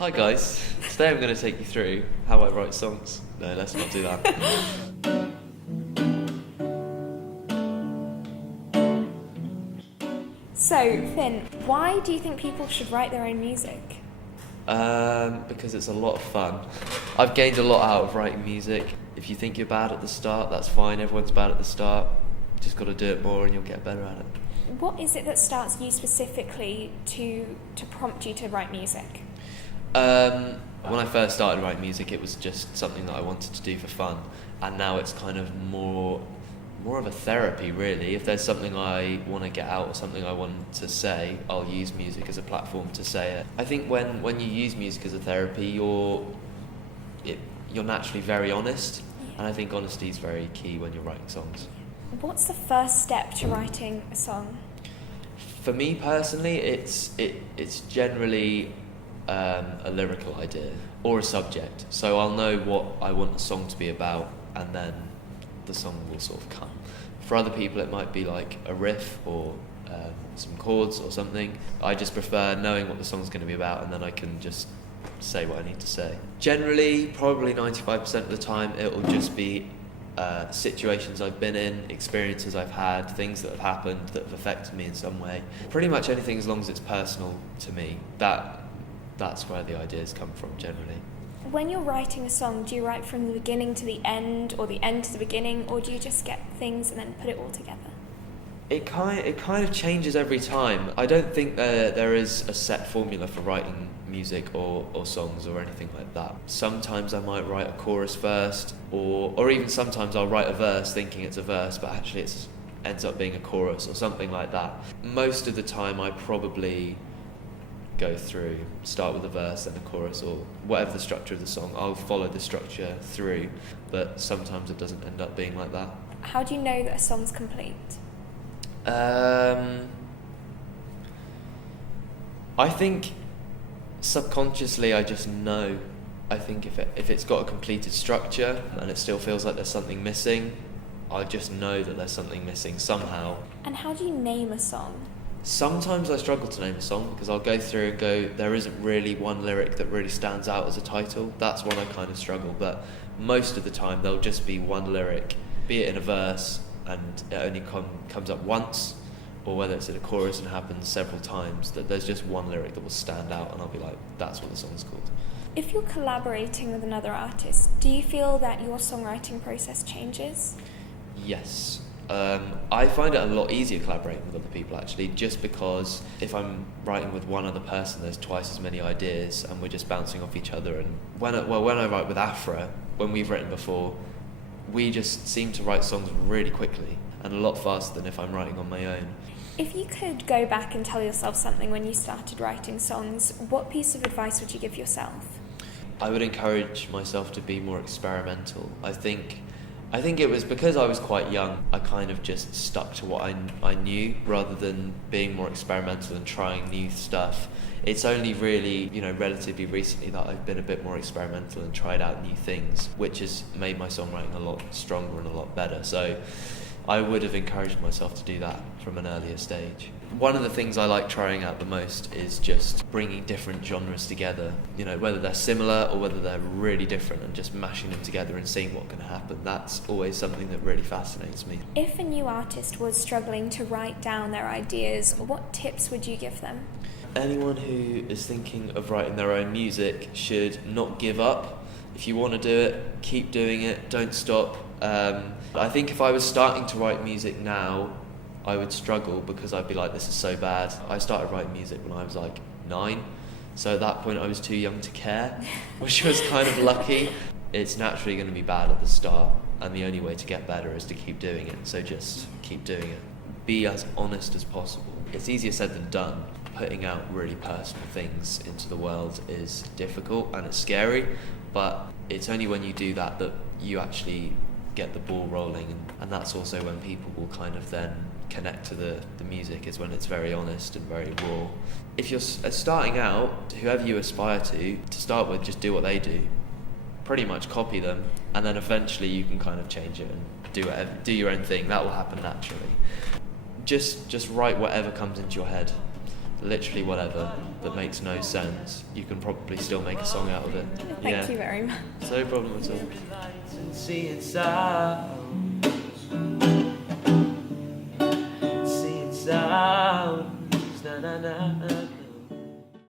Hi guys, today I'm going to take you through how I write songs. No, let's not do that. So, Finn, why do you think people should write their own music? Because it's a lot of fun. I've gained a lot out of writing music. If you think you're bad at the start, that's fine. Everyone's bad at the start. Just got to do it more and you'll get better at it. What is it that starts you specifically to prompt you to write music? When I first started writing music, it was just something that I wanted to do for fun, and now it's kind of more of a therapy, really. If there's something I want to get out or something I want to say, I'll use music as a platform to say it. I think when you use music as a therapy, you're naturally very honest, and I think honesty is very key when you're writing songs. What's the first step to writing a song? For me personally, it's generally a lyrical idea or a subject. So I'll know what I want a song to be about, and then the song will sort of come. For other people, it might be like a riff or some chords or something. I just prefer knowing what the song's going to be about, and then I can just say what I need to say. Generally, probably 95% of the time, it'll just be situations I've been in, experiences I've had, things that have happened that have affected me in some way. Pretty much anything as long as it's personal to me. That's where the ideas come from generally. When you're writing a song, do you write from the beginning to the end, or the end to the beginning, or do you just get things and then put it all together? It kind of changes every time. I don't think there is a set formula for writing music or songs or anything like that. Sometimes I might write a chorus first, or even sometimes I'll write a verse thinking it's a verse, but actually it ends up being a chorus or something like that. Most of the time I probably go through, start with a verse, then a chorus, or whatever the structure of the song. I'll follow the structure through, but sometimes it doesn't end up being like that. How do you know that a song's complete? I think subconsciously I just know. I think if it's got a completed structure and it still feels like there's something missing, I just know that there's something missing somehow. And how do you name a song? Sometimes I struggle to name a song because I'll go through and go, there isn't really one lyric that really stands out as a title. That's when I kind of struggle, but most of the time there'll just be one lyric, be it in a verse and it only comes up once, or whether it's in a chorus and happens several times, that there's just one lyric that will stand out and I'll be like, that's what the song's called. If you're collaborating with another artist, do you feel that your songwriting process changes? Yes. I find it a lot easier collaborating with other people actually, just because if I'm writing with one other person, there's twice as many ideas and we're just bouncing off each other. And when I write with Afra, when we've written before, we just seem to write songs really quickly and a lot faster than if I'm writing on my own. If you could go back and tell yourself something when you started writing songs, what piece of advice would you give yourself? I would encourage myself to be more experimental. I think it was because I was quite young, I kind of just stuck to what I knew rather than being more experimental and trying new stuff. It's only really, relatively recently that I've been a bit more experimental and tried out new things, which has made my songwriting a lot stronger and a lot better. So I would have encouraged myself to do that from an earlier stage. One of the things I like trying out the most is just bringing different genres together, whether they're similar or whether they're really different, and just mashing them together and seeing what can happen. That's always something that really fascinates me. If a new artist was struggling to write down their ideas, what tips would you give them? Anyone who is thinking of writing their own music should not give up. If you want to do it, keep doing it, don't stop. I think if I was starting to write music now, I would struggle because I'd be like, this is so bad. I started writing music when I was like 9, so at that point I was too young to care, which was kind of lucky. It's naturally going to be bad at the start, and the only way to get better is to keep doing it, so just keep doing it. Be as honest as possible. It's easier said than done. Putting out really personal things into the world is difficult and it's scary, but it's only when you do that that you actually get the ball rolling, and that's also when people will kind of then connect to the music, is when it's very honest and very raw. If you're starting out, whoever you aspire to start with, just do what they do, pretty much copy them, and then eventually you can kind of change it and do your own thing. That will happen naturally. Just write whatever comes into your head. literally whatever that makes no sense, you can probably still make a song out of it. Thank you very much. No problem at all. Seeing sounds, seeing sounds, na na na na.